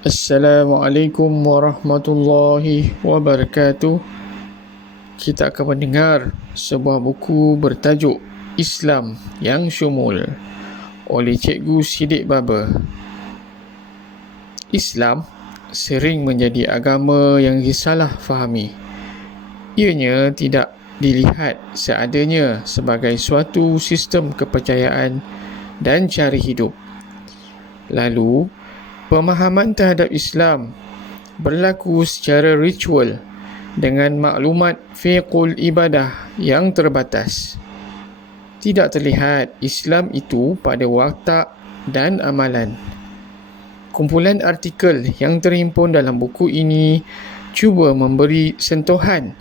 Assalamualaikum warahmatullahi wabarakatuh. Kita akan mendengar sebuah buku bertajuk Islam yang Syumul oleh Cikgu Siddiq Baba. Islam sering menjadi agama yang disalah fahami. Ianya tidak dilihat seadanya sebagai suatu sistem kepercayaan dan cara hidup. Lalu, pemahaman terhadap Islam berlaku secara ritual dengan maklumat fiqhul ibadah yang terbatas. Tidak terlihat Islam itu pada watak dan amalan. Kumpulan artikel yang terhimpun dalam buku ini cuba memberi sentuhan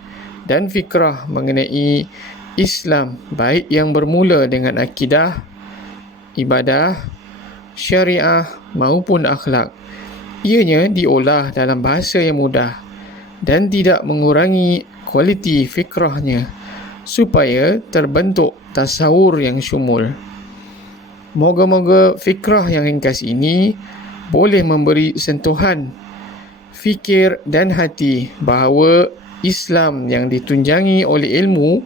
dan fikrah mengenai Islam, baik yang bermula dengan akidah, ibadah, syariah maupun akhlak. Ianya diolah dalam bahasa yang mudah dan tidak mengurangi kualiti fikrahnya supaya terbentuk tasawur yang syumul. Moga-moga fikrah yang ringkas ini boleh memberi sentuhan fikir dan hati bahawa Islam yang ditunjangi oleh ilmu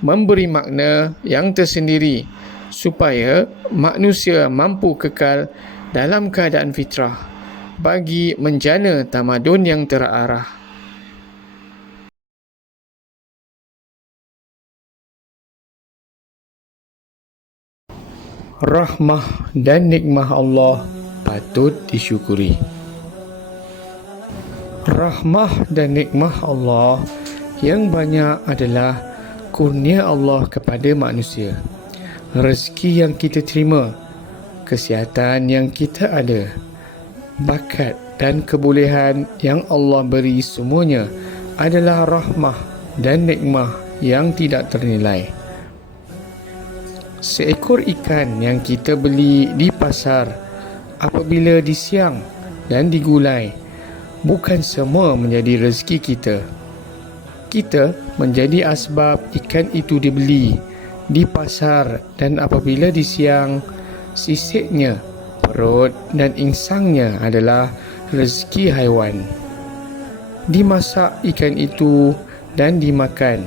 memberi makna yang tersendiri supaya manusia mampu kekal dalam keadaan fitrah bagi menjana tamadun yang terarah. Rahmah dan nikmah Allah patut disyukuri. Rahmah dan nikmah Allah yang banyak adalah kurnia Allah kepada manusia. Rezeki yang kita terima, kesihatan yang kita ada, bakat dan kebolehan yang Allah beri, semuanya adalah rahmah dan nikmah yang tidak ternilai. Seekor ikan yang kita beli di pasar, apabila disiang dan digulai, bukan semua menjadi rezeki kita. Kita menjadi asbab ikan itu dibeli di pasar, dan apabila disiang, sisiknya, perut dan insangnya adalah rezeki haiwan. Dimasak ikan itu dan dimakan.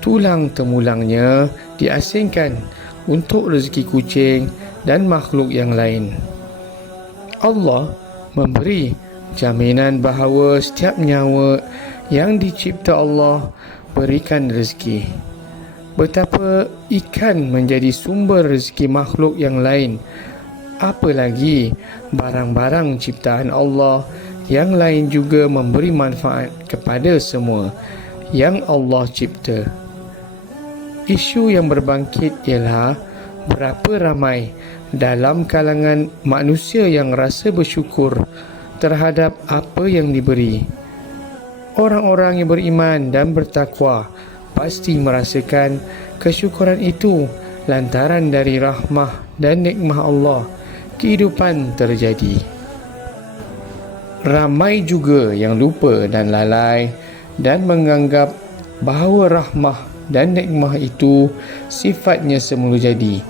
Tulang temulangnya diasingkan untuk rezeki kucing dan makhluk yang lain. Allah memberi jaminan bahawa setiap nyawa yang dicipta Allah berikan rezeki. Betapa ikan menjadi sumber rezeki makhluk yang lain, apalagi barang-barang ciptaan Allah yang lain juga memberi manfaat kepada semua yang Allah cipta. Isu yang berbangkit ialah berapa ramai dalam kalangan manusia yang rasa bersyukur terhadap apa yang diberi. Orang-orang yang beriman dan bertakwa pasti merasakan kesyukuran itu lantaran dari rahmah dan nikmah Allah kehidupan terjadi. Ramai juga yang lupa dan lalai dan menganggap bahawa rahmah dan nikmah itu sifatnya semula jadi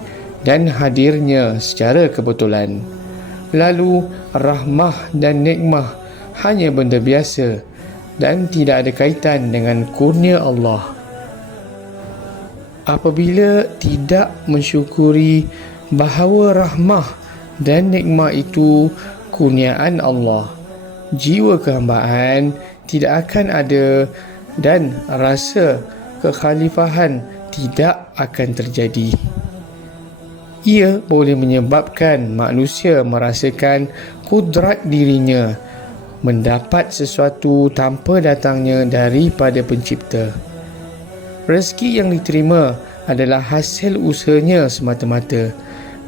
dan hadirnya secara kebetulan. Lalu rahmah dan nikmah hanya benda biasa dan tidak ada kaitan dengan kurnia Allah. Apabila tidak mensyukuri bahawa rahmah dan nikmah itu kurniaan Allah, jiwa kehambaan tidak akan ada dan rasa kekhalifahan tidak akan terjadi. Ia boleh menyebabkan manusia merasakan kudrat dirinya mendapat sesuatu tanpa datangnya daripada pencipta. Rezeki yang diterima adalah hasil usahanya semata-mata,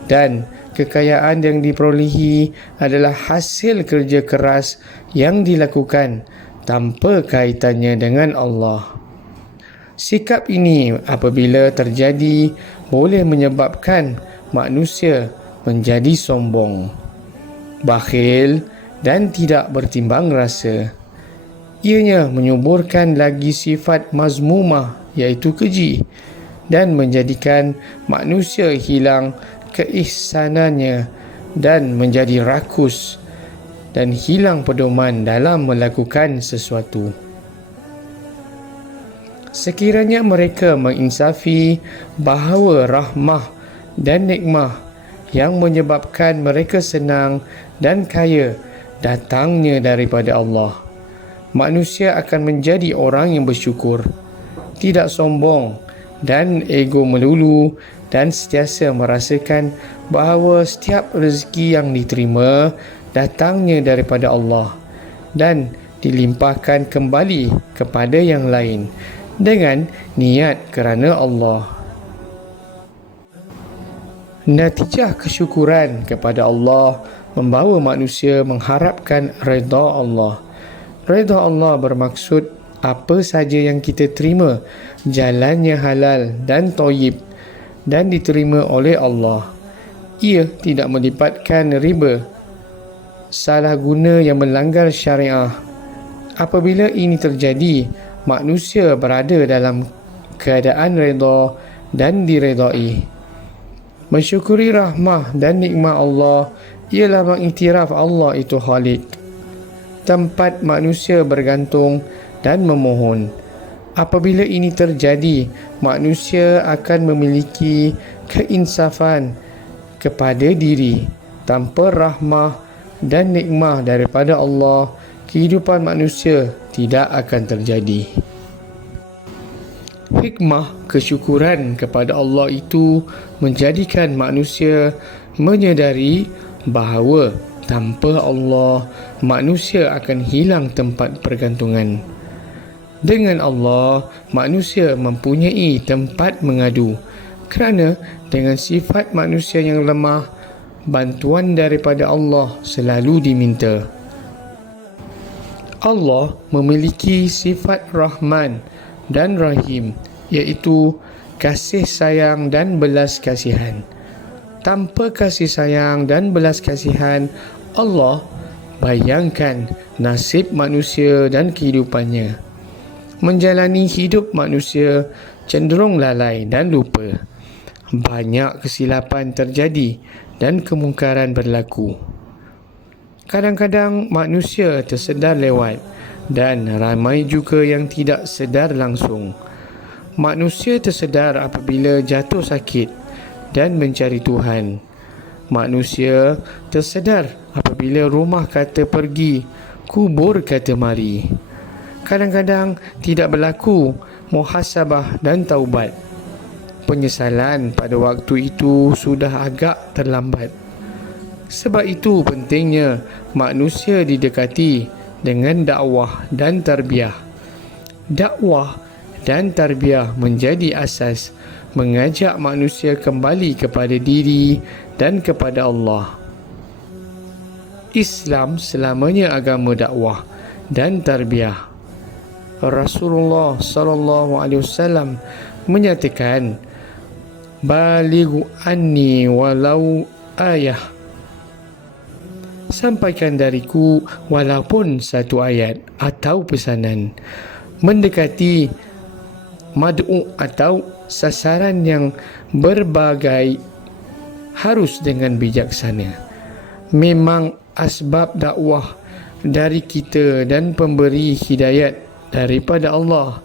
dan kekayaan yang diperolehi adalah hasil kerja keras yang dilakukan tanpa kaitannya dengan Allah. Sikap ini apabila terjadi boleh menyebabkan manusia menjadi sombong, bakhil dan tidak bertimbang rasa. Ianya menyuburkan lagi sifat mazmumah, iaitu keji, dan menjadikan manusia hilang keihsanannya dan menjadi rakus. dan hilang pedoman dalam melakukan sesuatu. Sekiranya mereka menginsafi bahawa rahmah dan nikmah yang menyebabkan mereka senang dan kaya datangnya daripada Allah, manusia akan menjadi orang yang bersyukur, tidak sombong dan ego melulu, dan sentiasa merasakan bahawa setiap rezeki yang diterima datangnya daripada Allah dan dilimpahkan kembali kepada yang lain dengan niat kerana Allah. Natijah kesyukuran kepada Allah membawa manusia mengharapkan redha Allah. Redha Allah bermaksud apa saja yang kita terima jalannya halal dan thayyib dan diterima oleh Allah. Ia tidak melibatkan riba, salah guna yang melanggar syariah. Apabila ini terjadi, manusia berada dalam keadaan redha dan diredai. Mensyukuri rahmah dan nikmat Allah ialah mengiktiraf Allah itu Khalik, tempat manusia bergantung dan memohon. Apabila ini terjadi, manusia akan memiliki keinsafan kepada diri. Tanpa rahmah dan nikmat daripada Allah, kehidupan manusia tidak akan terjadi. Hikmah kesyukuran kepada Allah itu menjadikan manusia menyedari bahawa tanpa Allah, manusia akan hilang tempat pergantungan. Dengan Allah, manusia mempunyai tempat mengadu, kerana dengan sifat manusia yang lemah, bantuan daripada Allah selalu diminta. Allah memiliki sifat Rahman dan Rahim, iaitu kasih sayang dan belas kasihan. Tanpa kasih sayang dan belas kasihan Allah, bayangkan nasib manusia dan kehidupannya. Menjalani hidup manusia cenderung lalai dan lupa. Banyak kesilapan terjadi dan kemungkaran berlaku. Kadang-kadang manusia tersedar lewat dan ramai juga yang tidak sedar langsung. Manusia tersedar apabila jatuh sakit dan mencari Tuhan. Manusia tersedar apabila rumah kata pergi, kubur kata mari. Kadang-kadang tidak berlaku muhasabah dan taubat. Penyesalan pada waktu itu sudah agak terlambat. Sebab itu pentingnya manusia didekati dengan dakwah dan tarbiyah. Dakwah dan tarbiyah menjadi asas mengajak manusia kembali kepada diri dan kepada Allah. Islam selamanya agama dakwah dan tarbiyah. Rasulullah sallallahu alaihi wasallam menyatakan, "Balighu anni walau ayah." Sampaikan dariku walaupun satu ayat atau pesanan. Mendekati mad'u atau sasaran yang berbagai harus dengan bijaksana. Memang asbab dakwah dari kita dan pemberi hidayat daripada Allah.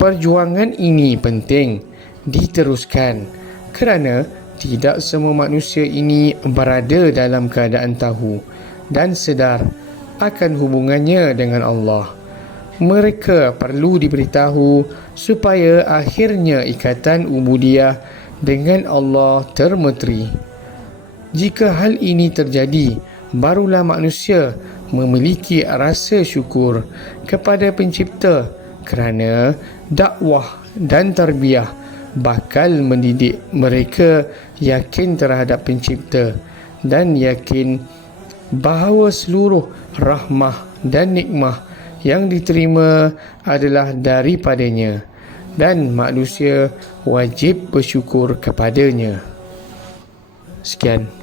Perjuangan ini penting diteruskan kerana tidak semua manusia ini berada dalam keadaan tahu dan sedar akan hubungannya dengan Allah. Mereka perlu diberitahu supaya akhirnya ikatan ubudiyah dengan Allah termeteri. Jika hal ini terjadi, barulah manusia memiliki rasa syukur kepada pencipta, kerana dakwah dan tarbiyah bakal mendidik mereka yakin terhadap pencipta dan yakin bahawa seluruh rahmah dan nikmah yang diterima adalah daripadanya dan manusia wajib bersyukur kepadanya. Sekian.